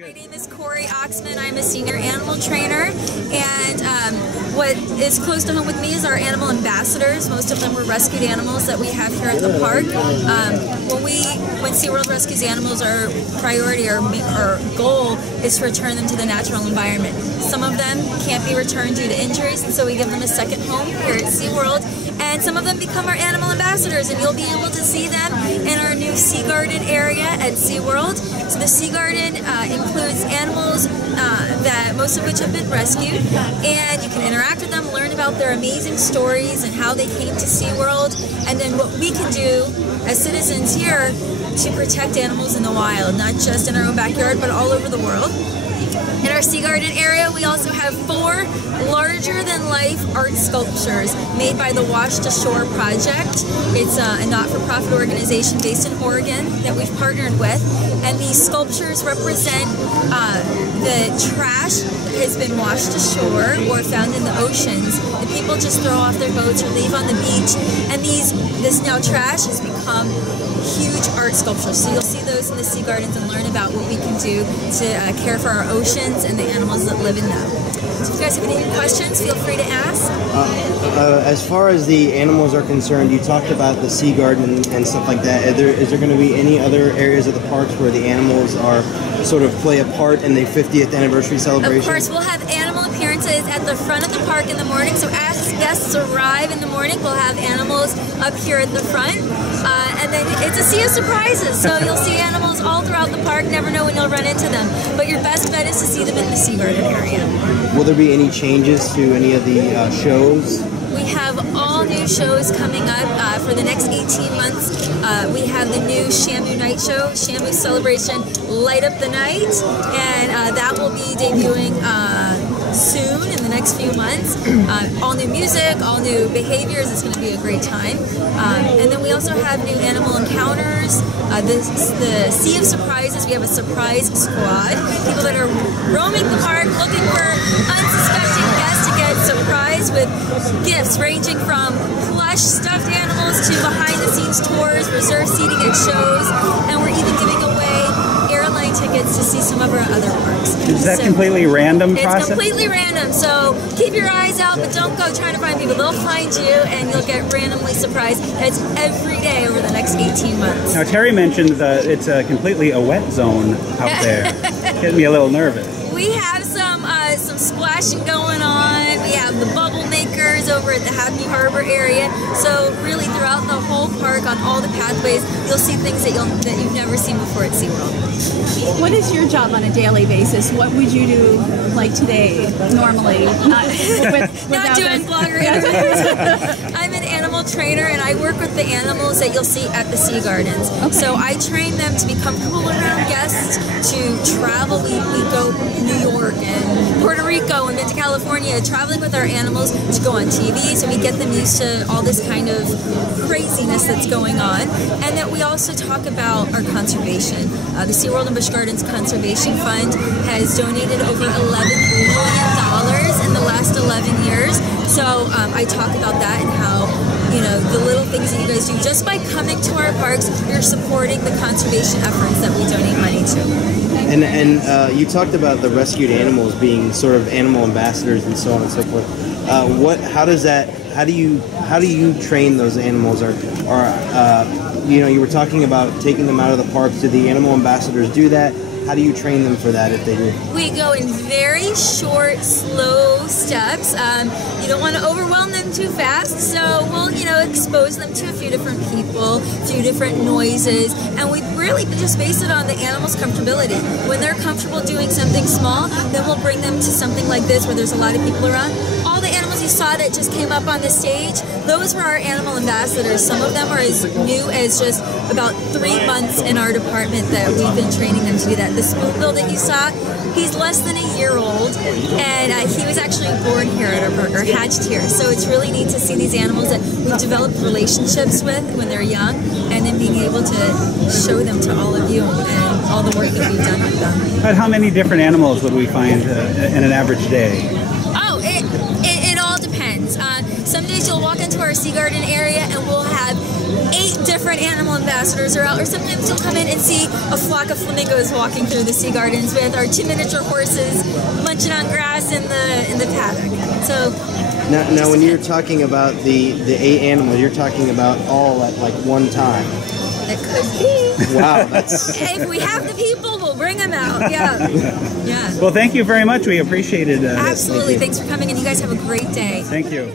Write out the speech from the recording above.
My name is Corey Oxman. I'm a senior animal trainer, and what is close to home with me is our animal ambassadors. Most of them were rescued animals that we have here at the park. When SeaWorld rescues animals, our priority, our goal is to return them to the natural environment. Some of them can't be returned due to injuries, and so we give them a second home here at SeaWorld. And some of them become our animal ambassadors, and you'll be able to see them in our new Sea Garden area at SeaWorld. So the Sea Garden includes animals that most of which have been rescued, and you can interact with them, learn about their amazing stories and how they came to SeaWorld, and then what we can do as citizens here to protect animals in the wild, not just in our own backyard, but all over the world. In our Sea Garden area, we also have 4 larger-than-life art sculptures made by the Wash to Shore Project. It's a not-for-profit organization based in Oregon that we've partnered with, and these sculptures represent the trash that has been washed ashore or found in the oceans that people just throw off their boats or leave on the beach, and this now trash has become huge art sculptures. So you'll see those in the Sea Gardens and learn about what we can do to care for our oceans and the animals that live in them. So if you guys have any questions, feel free to ask. As far as the animals are concerned, you talked about the Sea Garden and stuff like that. Is there going to be any other areas of the parks where the animals are sort of play a part in the 50th anniversary celebration? Of course, we'll have animal appearances at the front of the park in the morning. So as guests arrive in the morning, we'll have animals up here at the front. And then it's a sea of surprises. So you'll see animals all throughout the park, never know when you'll run into them. But your best bet is to see them in the Sea Garden area. Will there be any changes to any of the shows? We have all new shows coming up for the next 18 months. We have the new Shamu Night Show, Shamu Celebration, Light Up the Night, and that will be debuting soon in the next few months. All new music, all new behaviors. It's going to be a great time. And then we also have new animal encounters. The Sea of Surprises. We have a surprise squad. People that are roaming the park looking for unsuspecting guests to get surprised with gifts ranging from plush stuffed animals to behind-the-scenes tours, reserved seating at shows, and we're even giving away airline tickets to see some of our other parks. Is that completely random process? It's completely random, so keep your eyes out, but don't go trying to find people. They'll find you, and you'll get randomly surprised. It's every day over the next 18 months. Now, Terry mentioned it's completely a wet zone out there. Getting me a little nervous. We have some splashing going on. We have the bubble makers over at the Happy Harbor area. So really throughout the whole park on all the pathways, you'll see things that you've never seen before at SeaWorld. What is your job on a daily basis? What would you do like today normally? Not doing blogger interviews. I'm an animal trainer, and I work with the animals that you'll see at the Sea Gardens. Okay. So I train them to be comfortable around guests, to travel. We go New York and Puerto Rico and into California, traveling with our animals to go on TV, so we get them used to all this kind of craziness that's going on. And that we also talk about our conservation. The SeaWorld and Busch Gardens Conservation Fund has donated over $11 million in the last 11 years. So I talk about that and how, the little things that you guys do. Just by coming to our parks, you're supporting the conservation efforts that we donate money to. And you talked about the rescued animals being sort of animal ambassadors and so on and so forth. How do you train those animals? You were talking about taking them out of the park. Do the animal ambassadors do that? How do you train them for that if they do? We go in very short, slow steps. You don't want to overwhelm them too fast, so we'll, expose them to a few different people, a few different noises, and we really just base it on the animal's comfortability. When they're comfortable doing something small, then we'll bring them to something like this where there's a lot of people around. All the animals you saw that just came up on the stage, those were our animal ambassadors. Some of them are as new as just about 3 months in our department that we've been training them to do that. The spoonbill that you saw, he's less than a year old, and he was actually born here at our park, or hatched here. So it's really neat to see these animals that we've developed relationships with when they're young, and then being able to show them to all of you and all the work that we've done with them. But how many different animals would we find in an average day? Oh, it all depends. Some days you'll walk into our our Sea Garden area, and we'll have 8 different animal ambassadors are out, or sometimes you'll come in and see a flock of flamingos walking through the Sea Gardens with our 2 miniature horses munching on grass in the paddock. So now when you're talking about the 8 animals, you're talking about all at like one time. That could be. Wow, that's. If we have the people, we'll bring them out. Yeah. Yeah. Well, thank you very much. We appreciated it. Absolutely. Thanks for coming, and you guys have a great day. Thank you.